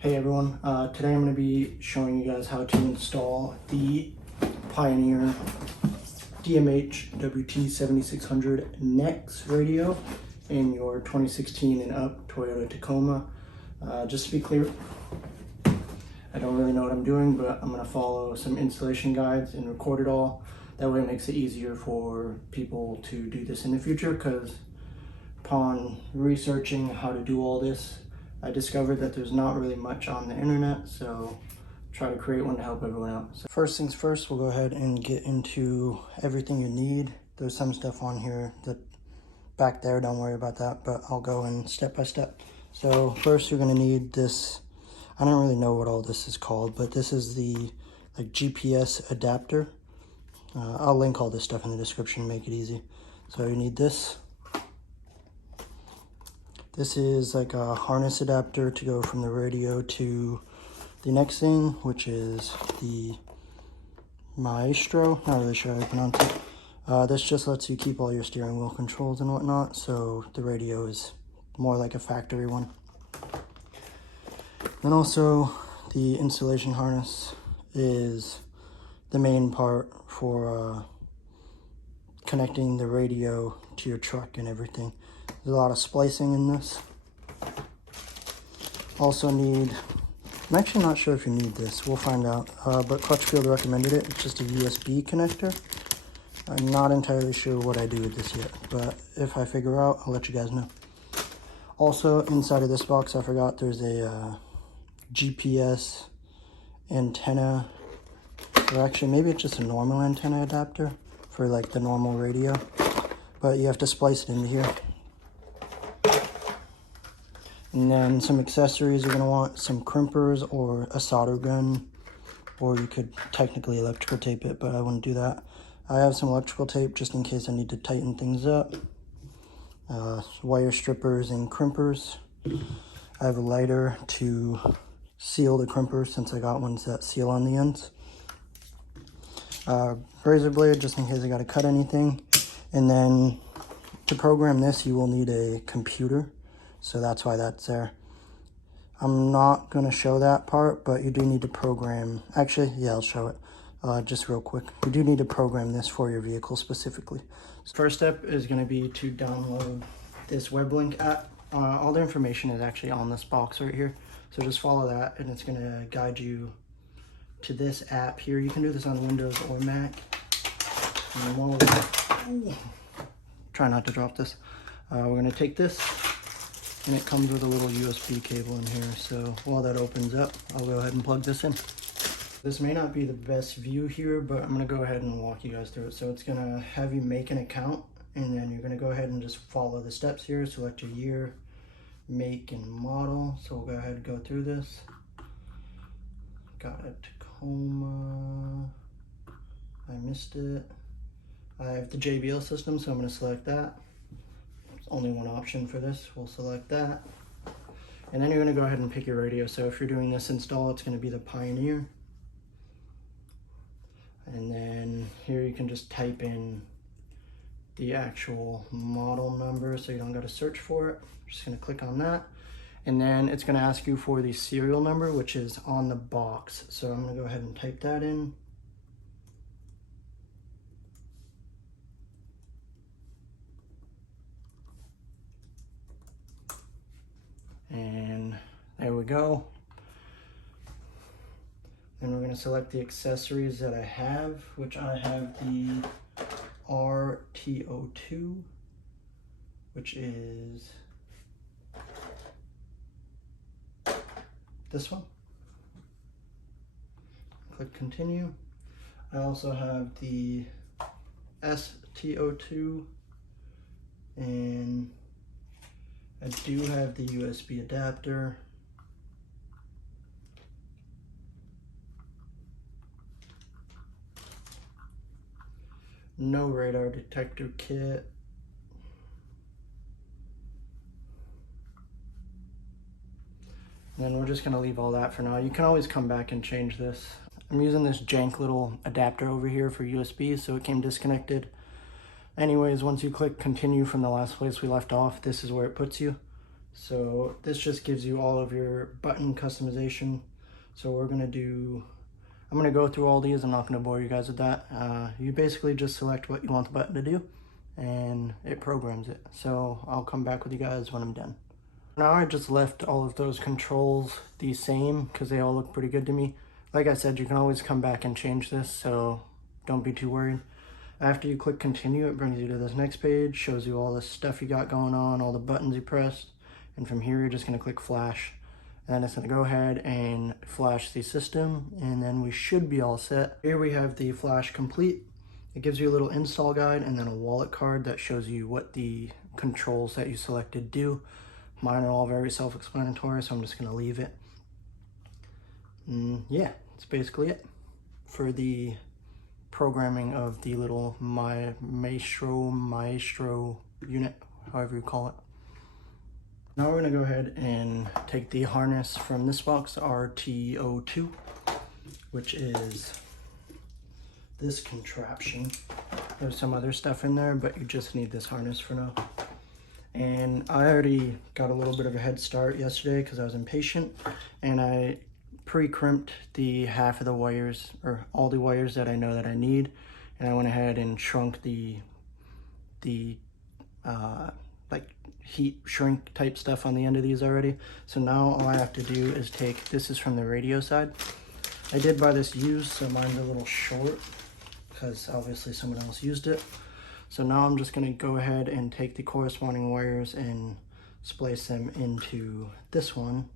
Hey everyone, today I'm going to be showing you guys how to install the Pioneer DMH WT7600NEX radio in your 2016 and up Toyota Tacoma. Just to be clear, I don't really know what I'm doing, but I'm going to follow some installation guides and record it all. That way it makes it easier for people to do this in the future, because upon researching how to do all this, I discovered that there's not really much on the internet, so try to create one to help everyone out. So first things first, we'll go ahead and get into everything you need. There's some stuff on here that back there, don't worry about that, but I'll go in step by step. So first you're gonna need this, I don't really know what all this is called, but this is the GPS adapter. I'll link all this stuff in the description to make it easy. So you need this. This is like a harness adapter to go from the radio to the next thing, which is the Maestro. Not really sure how to pronounce it. This just lets you keep all your steering wheel controls and whatnot, so the radio is more like a factory one. Then also the installation harness is the main part for connecting the radio to your truck and everything. There's a lot of splicing in this. Also need, I'm actually not sure if you need this, we'll find out, but Clutchfield recommended it. It's just a USB connector. I'm not entirely sure what I do with this yet, but if I figure out, I'll let you guys know. Also, inside of this box, I forgot there's a GPS antenna, or actually maybe it's just a normal antenna adapter for like the normal radio, but you have to splice it into here. And then some accessories you're going to want, some crimpers or a solder gun, or you could technically electrical tape it, but I wouldn't do that. I have some electrical tape just in case I need to tighten things up. Wire strippers and crimpers. I have a lighter to seal the crimpers since I got ones that seal on the ends. Razor blade just in case I got to cut anything. And then to program this you will need a computer. So that's why that's there. I'm not going to show that part, but you do need to program. Actually, yeah, I'll show it just real quick. You do need to program this for your vehicle specifically. First step is going to be to download this WebLink app. All the information is actually on this box right here. So just follow that and it's going to guide you to this app here. You can do this on Windows or Mac. And try not to drop this. We're going to take this. And it comes with a little USB cable in here. So while that opens up, I'll go ahead and plug this in. This may not be the best view here, but I'm gonna go ahead and walk you guys through it. So it's gonna have you make an account, and then you're gonna go ahead and just follow the steps here. Select your year, make, and model. So we'll go ahead and go through this. Got a Tacoma. I missed it. I have the JBL system, so I'm gonna select that. Only one option for this, we'll select that. And then you're gonna go ahead and pick your radio. So if you're doing this install, it's gonna be the Pioneer. And then here you can just type in the actual model number so you don't gotta search for it. Just gonna click on that. And then it's gonna ask you for the serial number, which is on the box. So I'm gonna go ahead and type that in. And there we go. Then we're going to select the accessories that I have, which I have the RTO2, which is this one. Click continue. I also have the STO2, and I do have the USB adapter. No radar detector kit. And then we're just gonna leave all that for now. You can always come back and change this. I'm using this jank little adapter over here for USB, so it came disconnected. Anyways, once you click continue from the last place we left off, this is where it puts you. So this just gives you all of your button customization. So I'm gonna go through all these. I'm not gonna bore you guys with that. You basically just select what you want the button to do and it programs it. So I'll come back with you guys when I'm done. Now I just left all of those controls the same because they all look pretty good to me. Like I said, you can always come back and change this, so don't be too worried. After you click continue, it brings you to this next page, shows you all the stuff you got going on, all the buttons you pressed, and from here you're just going to click flash. And then it's going to go ahead and flash the system, and then we should be all set. Here we have the flash complete. It gives you a little install guide and then a wallet card that shows you what the controls that you selected do. Mine are all very self-explanatory, so I'm just going to leave it. Yeah, that's basically it for the programming of the little Maestro unit, however you call it. Now we're going to go ahead and take the harness from this box, RT02, which is this contraption. There's some other stuff in there, but you just need this harness for now. And I already got a little bit of a head start yesterday because I was impatient, and I pre-crimped the half of the wires, or all the wires that I know that I need, and I went ahead and shrunk the like heat shrink type stuff on the end of these already. So now all I have to do is this is from the radio side. I did buy this used, so mine's a little short because obviously someone else used it. So now I'm just going to go ahead and take the corresponding wires and splice them into this one.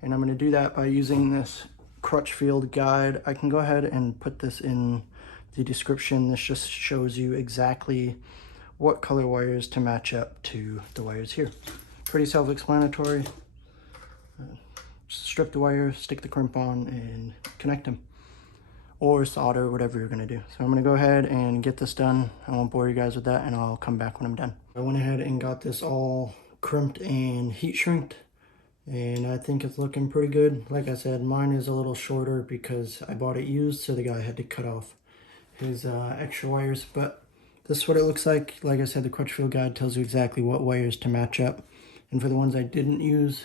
And I'm going to do that by using this Crutchfield guide. I can go ahead and put this in the description. This just shows you exactly what color wires to match up to the wires here. Pretty self-explanatory. Strip the wire, stick the crimp on, and connect them. Or solder, whatever you're going to do. So I'm going to go ahead and get this done. I won't bore you guys with that, and I'll come back when I'm done. I went ahead and got this all crimped and heat shrinked, and I think it's looking pretty good. Like I said, mine is a little shorter because I bought it used, so the guy had to cut off his extra wires, but this is what it looks like. Like I said, the Crutchfield guide tells you exactly what wires to match up, and for the ones I didn't use,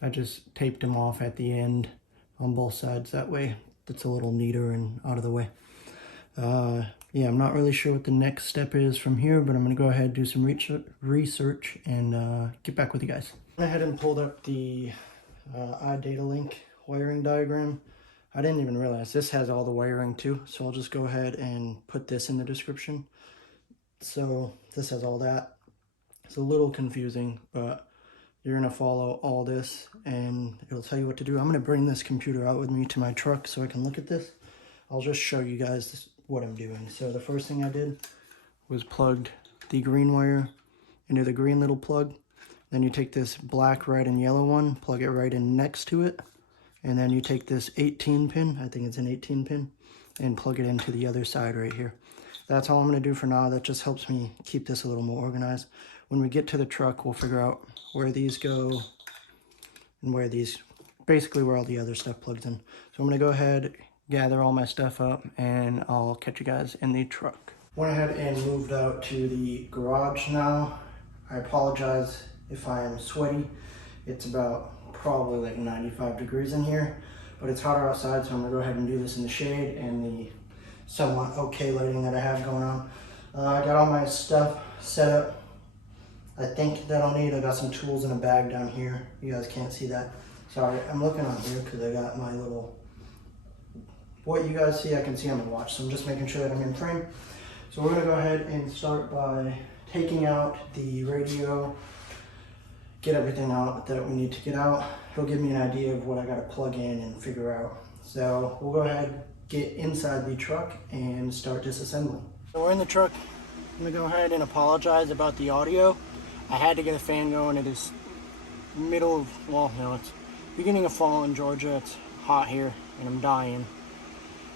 I just taped them off at the end on both sides. That way it's a little neater and out of the way. Yeah, I'm not really sure what the next step is from here, but I'm going to go ahead and do some research and get back with you guys. I went ahead and pulled up the idatalink wiring diagram. I didn't even realize this has all the wiring too, so I'll just go ahead and put this in the description. So this has all that. It's a little confusing, but you're going to follow all this and it'll tell you what to do. I'm going to bring this computer out with me to my truck so I can look at this. I'll just show you guys what I'm doing. So the first thing I did was plugged the green wire into the green little plug. Then you take this black, red, and yellow one, plug it right in next to it. And then you take this 18 pin, I think it's an 18 pin, and plug it into the other side right here. That's all I'm going to do for now. That just helps me keep this a little more organized. When we get to the truck, we'll figure out where these go and where these, basically where all the other stuff plugs in. So I'm going to go ahead, gather all my stuff up, and I'll catch you guys in the truck. Went ahead and moved out to the garage now. I apologize if I am sweaty. It's about probably like 95 degrees in here, but it's hotter outside, so I'm going to go ahead and do this in the shade and the somewhat okay lighting that I have going on. I got all my stuff set up. I think that I'll need, I got some tools in a bag down here. You guys can't see that. Sorry, I'm looking on here because I got my little, what you guys see, I can see on the watch. So I'm just making sure that I'm in frame. So we're gonna go ahead and start by taking out the radio, get everything out that we need to get out. It'll give me an idea of what I gotta plug in and figure out. So we'll go ahead, get inside the truck and start disassembling. So we're in the truck. I'm gonna go ahead and apologize about the audio. I had to get a fan going. It is middle of, well, no, it's beginning of fall in Georgia. It's hot here and I'm dying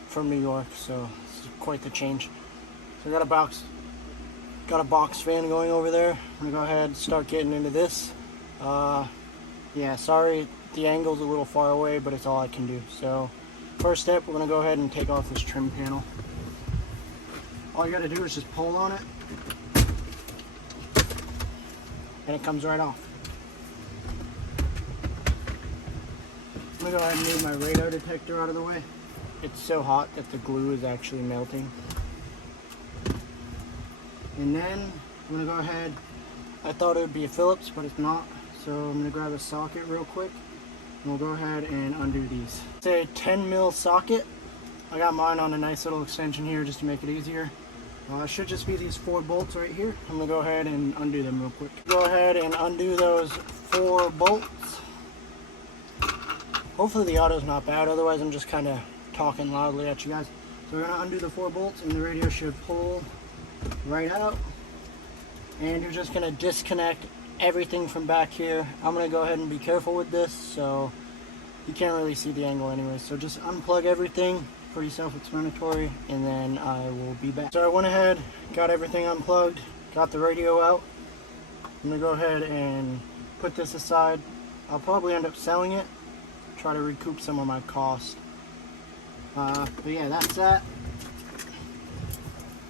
from New York, so it's quite the change. So I got a box fan going over there. I'm gonna go ahead and start getting into this. Yeah, sorry, the angle's a little far away, but it's all I can do. So first step, we're gonna go ahead and take off this trim panel. All you gotta do is just pull on it, and it comes right off. I'm gonna go ahead and move my radar detector out of the way. It's so hot that the glue is actually melting. And then I'm gonna go ahead, I thought it would be a Phillips, but it's not. So I'm gonna grab a socket real quick and we'll go ahead and undo these. It's a 10 mil socket. I got mine on a nice little extension here just to make it easier. It should just be these 4 bolts right here. I'm gonna go ahead and undo them real quick. Go ahead and undo those 4 bolts. Hopefully the audio's not bad, otherwise I'm just kind of talking loudly at you guys. So we're gonna undo the 4 bolts and the radio should pull right out. And you're just gonna disconnect everything from back here. I'm gonna go ahead and be careful with this, so you can't really see the angle anyway. So just unplug everything, pretty self-explanatory, and then I will be back. So I went ahead, got everything unplugged, got the radio out. I'm gonna go ahead and put this aside. I'll probably end up selling it, try to recoup some of my cost. But yeah, that's that.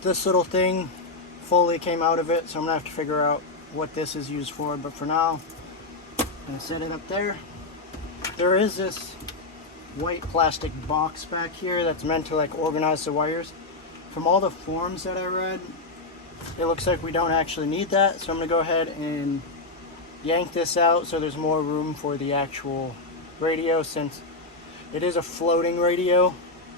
This little thing fully came out of it, so I'm gonna have to figure out what this is used for, but for now I'm gonna set it up there. There is this white plastic box back here that's meant to like organize the wires. From all the forums that I read, it looks like we don't actually need that, so I'm gonna go ahead and yank this out so there's more room for the actual radio, since it is a floating radio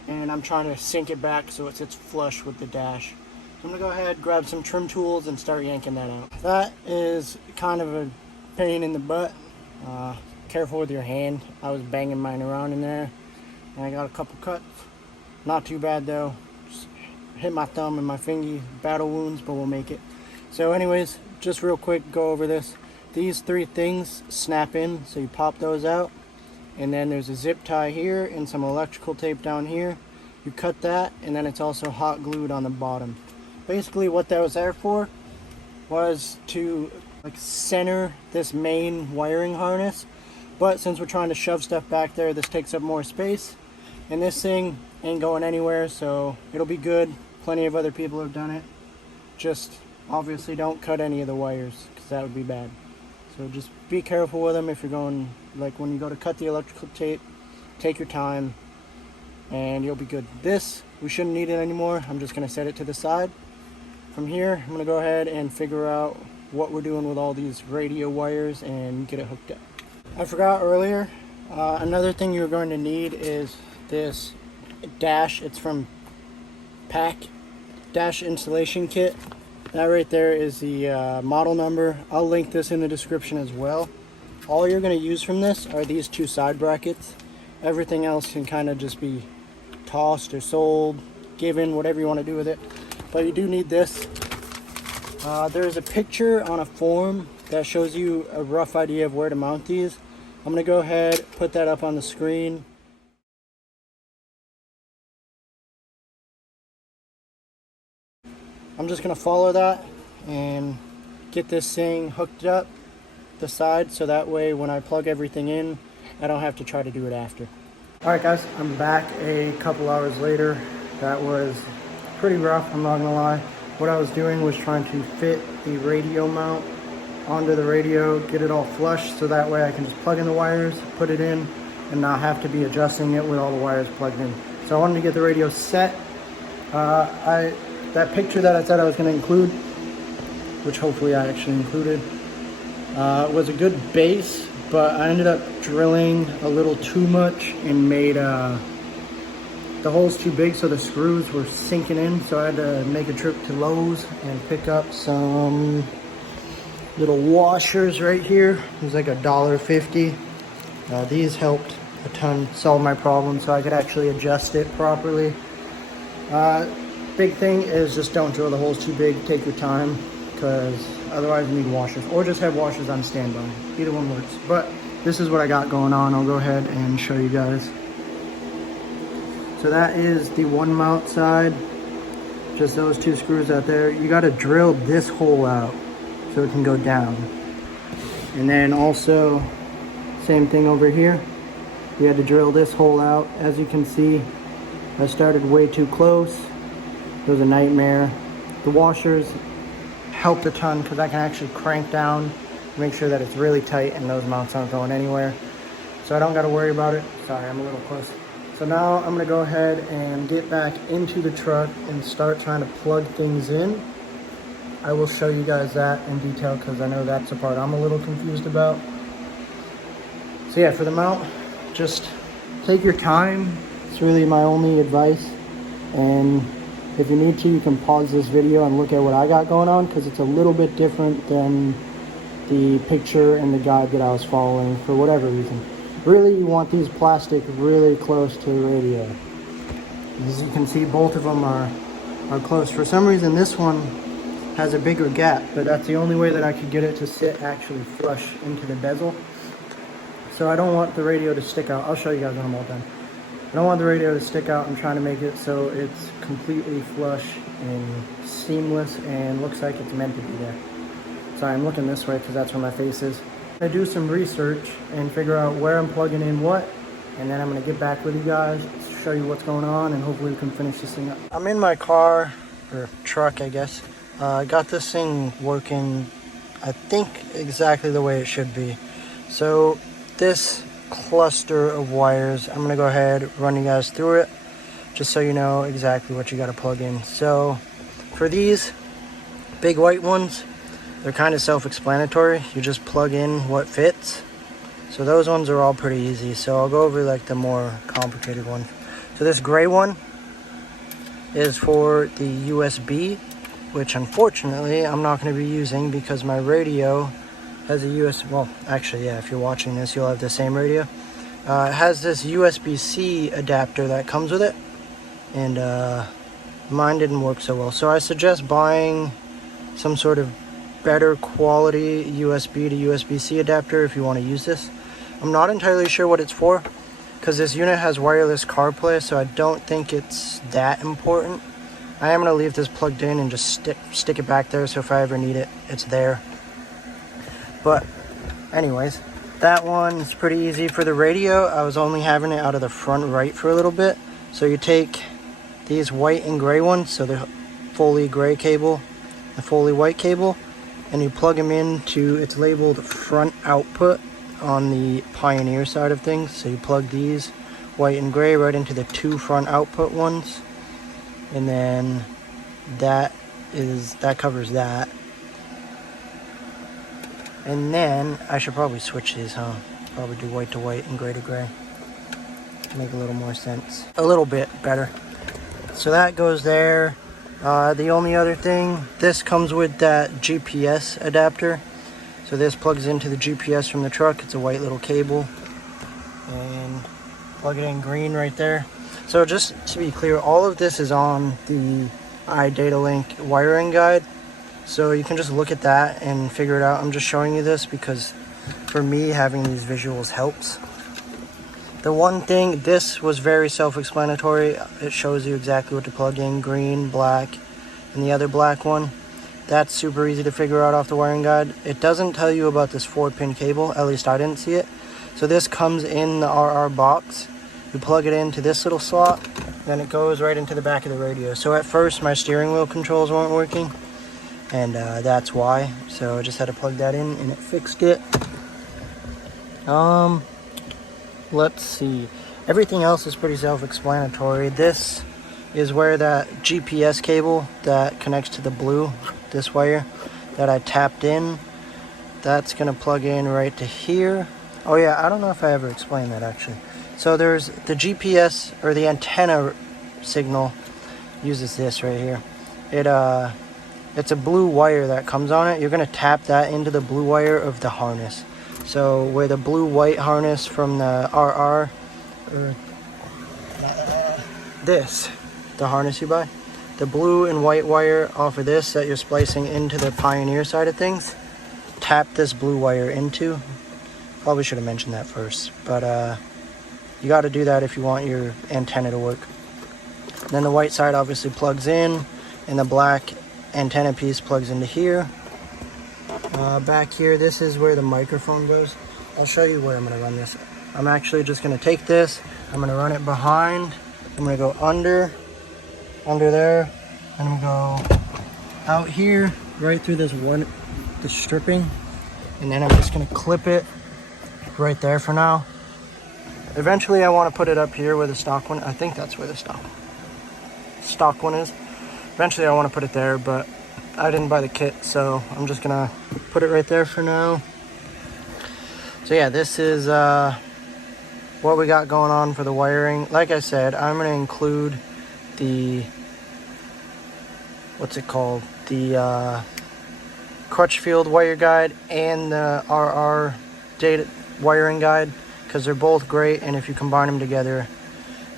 and I'm trying to sink it back so it sits flush with the dash. So I'm gonna go ahead, grab some trim tools and start yanking that out. That is kind of a pain in the butt. Careful with your hand. I was banging mine around in there and I got a couple cuts. Not too bad though. Just hit my thumb and my fingy, battle wounds, but we'll make it. So anyways, just real quick, go over this. These 3 things snap in, so you pop those out. And then there's a zip tie here and some electrical tape down here. You cut that, and then it's also hot glued on the bottom. Basically what that was there for was to like center this main wiring harness, but since we're trying to shove stuff back there, this takes up more space, and this thing ain't going anywhere, so it'll be good. Plenty of other people have done it. Just obviously don't cut any of the wires, because that would be bad. So just be careful with them if you're going, like when you go to cut the electrical tape, take your time and you'll be good. This, we shouldn't need it anymore. I'm just gonna set it to the side. From here, I'm gonna go ahead and figure out what we're doing with all these radio wires and get it hooked up. I forgot earlier, another thing you're going to need is this dash. It's from Pack Dash Installation Kit. That right there is the model number. I'll link this in the description as well. All you're going to use from this are these 2 side brackets. Everything else can kind of just be tossed or sold, given, whatever you want to do with it. But you do need this. There's a picture on a forum that shows you a rough idea of where to mount these. I'm going to go ahead, put that up on the screen. I'm just going to follow that and get this thing hooked up the side, so that way when I plug everything in, I don't have to try to do it after. Alright guys, I'm back a couple hours later. That was pretty rough, I'm not gonna lie. What I was doing was trying to fit the radio mount onto the radio, get it all flush, so that way I can just plug in the wires, put it in, and not have to be adjusting it with all the wires plugged in. So I wanted to get the radio set. That picture that I said I was going to include, which hopefully I actually included, was a good base, but I ended up drilling a little too much and made the holes too big, so the screws were sinking in. So I had to make a trip to Lowe's and pick up some little washers right here. It was like $1.50. These helped a ton solve my problem, so I could actually adjust it properly. Big thing is just don't drill the holes too big. Take your time, because otherwise you need washers, or just have washers on standby. Either one works. But this is what I got going on. I'll go ahead and show you guys. So that is the one mount side, just those 2 screws out there. You got to drill this hole out so it can go down. And then also same thing over here. We had to drill this hole out. As you can see, I started way too close. It was a nightmare. The washers helped a ton because I can actually crank down, make sure that it's really tight and those mounts aren't going anywhere. so I don't got to worry about it. Sorry, I'm a little close. So now I'm gonna go ahead and get back into the truck and start trying to plug things in. I will show you guys that in detail because I know that's the part I'm a little confused about. So yeah, for the mount, just take your time. It's really my only advice. And if you need to, you can pause this video and look at what I got going on because it's a little bit different than the picture and the guide that I was following for whatever reason. Really, you want these plastic really close to the radio. As you can see, both of them are close. For some reason, this one has a bigger gap, but that's the only way that I could get it to sit actually flush into the bezel. So I don't want the radio to stick out. I'll show you guys when I'm all done. I don't want the radio to stick out. I'm trying to make it so it's completely flush and seamless and looks like it's meant to be there. So I'm looking this way because that's where my face is. I do some research and figure out where I'm plugging in what, and then I'm gonna get back with you guys, show you what's going on, and hopefully we can finish this thing up. I'm in my car, or truck I guess. I got this thing working, I think, exactly the way it should be. So this cluster of wires, I'm gonna go ahead, run you guys through it, just so you know exactly what you gotta plug in. So for these big white ones, they're kind of self-explanatory. You just plug in what fits. So those ones are all pretty easy. So I'll go over like the more complicated one. So this gray one is for the USB, which unfortunately I'm not going to be using because my radio has a well, actually, yeah, if you're watching this, you'll have the same radio. It has this USB-C adapter that comes with it, and mine didn't work so well. So I suggest buying some sort of better quality USB to USB-C adapter if you want to use this. I'm not entirely sure what it's for because this unit has wireless CarPlay, so I don't think it's that important. I am going to leave this plugged in and just stick it back there, so if I ever need it, it's there. But anyways, that one is pretty easy. For the radio, I was only having it out of the front right for a little bit. So you take these white and gray ones, so the fully gray cable, the fully white cable, and you plug them into, it's labeled front output on the Pioneer side of things. So you plug these white and gray right into the two front output ones, and then that covers that. And then I should probably switch these, huh? Probably do white to white and gray to gray to make a little more sense, a little bit better. So that goes there. The only other thing, this comes with that GPS adapter. So this plugs into the GPS from the truck. It's a white little cable. And plug it in green right there. So just to be clear, all of this is on the idatalink wiring guide. So you can just look at that and figure it out. I'm just showing you this because for me, having these visuals helps. The one thing, this was very self-explanatory. It shows you exactly what to plug in, green, black, and the other black one. That's super easy to figure out off the wiring guide. It doesn't tell you about this 4-pin cable, at least I didn't see it. So this comes in the RR box. You plug it into this little slot, then it goes right into the back of the radio. So at first my steering wheel controls weren't working, and that's why. So I just had to plug that in and it fixed it. Let's see. Everything else is pretty self-explanatory. This is where that GPS cable that connects to the blue, this wire that I tapped in, that's gonna plug in right to here. Oh yeah, I don't know if I ever explained that actually. So there's the GPS, or the antenna signal uses this right here. It's a blue wire that comes on it. You're gonna tap that into the blue wire of the harness. So where the blue-white harness from the RR, or the harness you buy, the blue and white wire off of this that you're splicing into the Pioneer side of things, tap this blue wire into. Probably should have mentioned that first, but you got to do that if you want your antenna to work. Then the white side obviously plugs in, and the black antenna piece plugs into here. Back here, this is where the microphone goes. I'll show you where I'm going to run this. I'm actually just going to take this, I'm going to run it behind, I'm going to go under there, and I'm going to go out here, right through this stripping, and then I'm just going to clip it right there for now. Eventually I want to put it up here where the stock one, I think that's where the stock one is. Eventually I want to put it there, but I didn't buy the kit, so I'm just gonna put it right there for now. So yeah, this is what we got going on for the wiring. Like I said, I'm gonna include the, what's it called, the Crutchfield wire guide and the RR data wiring guide, because they're both great, and if you combine them together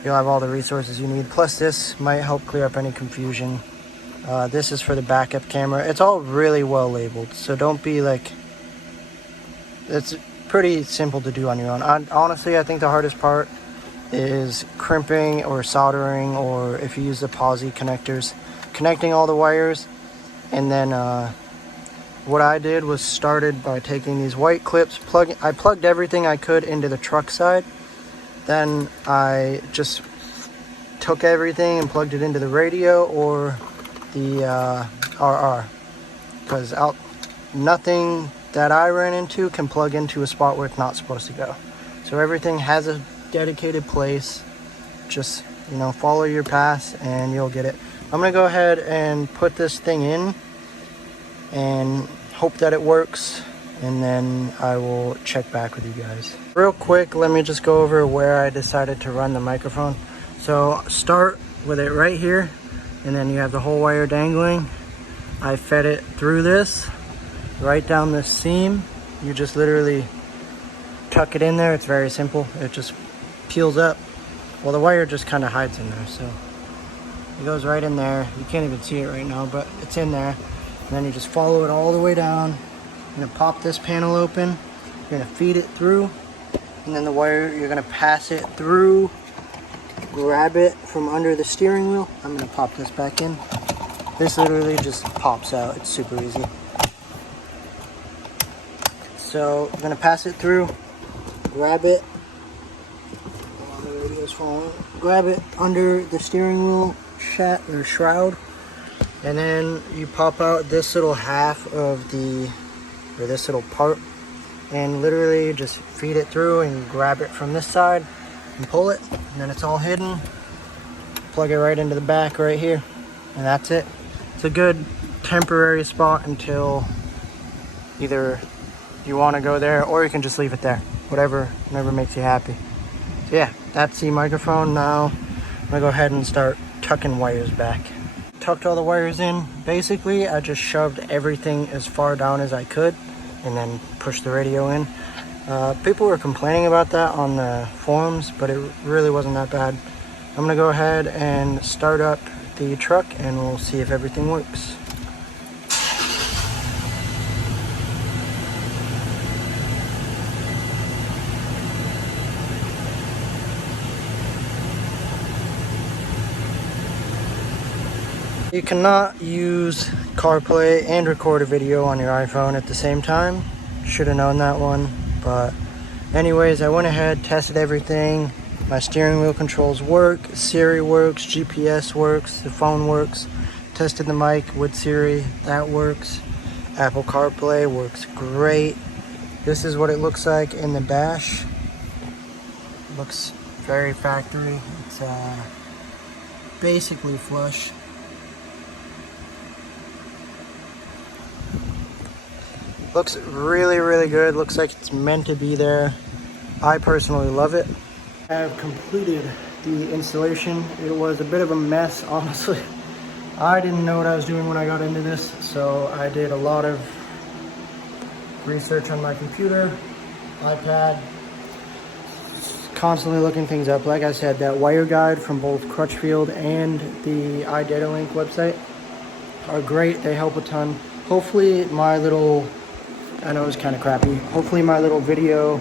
you'll have all the resources you need. Plus this might help clear up any confusion. This is for the backup camera. It's all really well labeled, so don't be like, it's pretty simple to do on your own. Honestly, I think the hardest part is crimping or soldering, or if you use the posi connectors, connecting all the wires. And then what I did was started by taking these white clips, I plugged everything I could into the truck side. Then I just took everything and plugged it into the radio or the RR, because nothing that I ran into can plug into a spot where it's not supposed to go. So everything has a dedicated place. Just, you know, follow your path and you'll get it. I'm gonna go ahead and put this thing in and hope that it works, and then I will check back with you guys. Real quick, let me just go over where I decided to run the microphone. So start with it right here, and then you have the whole wire dangling. I fed it through this, right down this seam. You just literally tuck it in there. It's very simple. It just peels up. Well, the wire just kind of hides in there, so it goes right in there. You can't even see it right now, but it's in there. And then you just follow it all the way down. You're gonna pop this panel open. You're gonna feed it through, and then the wire, you're gonna pass it through, grab it from under the steering wheel. I'm gonna pop this back in. This literally just pops out. It's super easy. So I'm gonna pass it through, grab it. The radio's falling. Grab it under the steering wheel shroud, and then you pop out this little half of the, or this little part, and literally just feed it through and grab it from this side and pull it, and then it's all hidden. Plug it right into the back right here, and that's it. It's a good temporary spot until either you want to go there, or you can just leave it there, whatever makes you happy. So yeah, that's the microphone. Now I'm gonna go ahead and start tucking wires back. Tucked all the wires in. Basically, I just shoved everything as far down as I could and then pushed the radio in. People were complaining about that on the forums, but it really wasn't that bad. I'm gonna go ahead and start up the truck and we'll see if everything works. You cannot use CarPlay and record a video on your iPhone at the same time. Should have known that one. But anyways, I went ahead, tested everything. My steering wheel controls work, Siri works, GPS works, the phone works. Tested the mic with Siri, that works. Apple CarPlay works great. This is what it looks like in the dash. Looks very factory. It's basically flush. Looks really, really good. Looks like it's meant to be there. I personally love it. I have completed the installation. It was a bit of a mess, honestly. I didn't know what I was doing when I got into this, so I did a lot of research on my computer, iPad, constantly looking things up. Like I said, that wire guide from both Crutchfield and the idatalink website are great. They help a ton. Hopefully my little, I know it's kind of crappy, hopefully my little video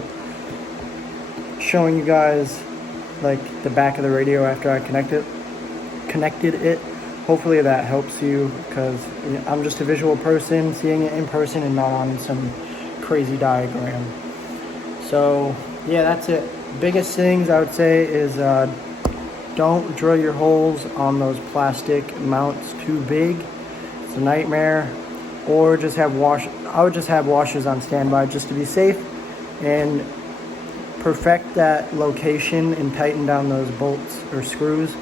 showing you guys like the back of the radio after I connected it, hopefully that helps you, because I'm just a visual person, seeing it in person and not on some crazy diagram. So yeah, that's it. Biggest things I would say is don't drill your holes on those plastic mounts too big. It's a nightmare. Or just have I would just have washers on standby just to be safe, and perfect that location and tighten down those bolts or screws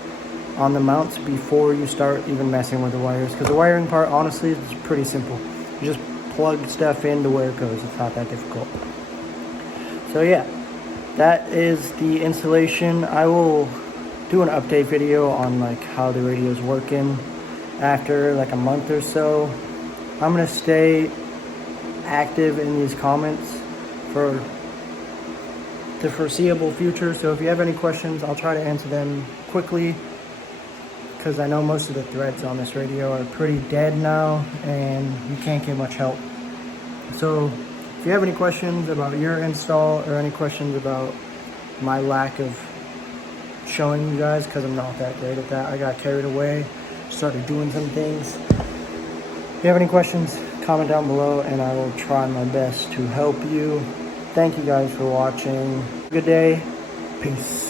on the mounts before you start even messing with the wires, because the wiring part honestly is pretty simple. You just plug stuff into where it goes. It's not that difficult. So yeah, that is the installation. I will do an update video on like how the radio is working after like a month or so. I'm gonna stay active in these comments for the foreseeable future, so if you have any questions, I'll try to answer them quickly, because I know most of the threads on this radio are pretty dead now and you can't get much help. So if you have any questions about your install or any questions about my lack of showing you guys, because I'm not that great at that, I got carried away, started doing some things. If you have any questions, comment down below and I will try my best to help you. Thank you guys for watching. Good day. Peace.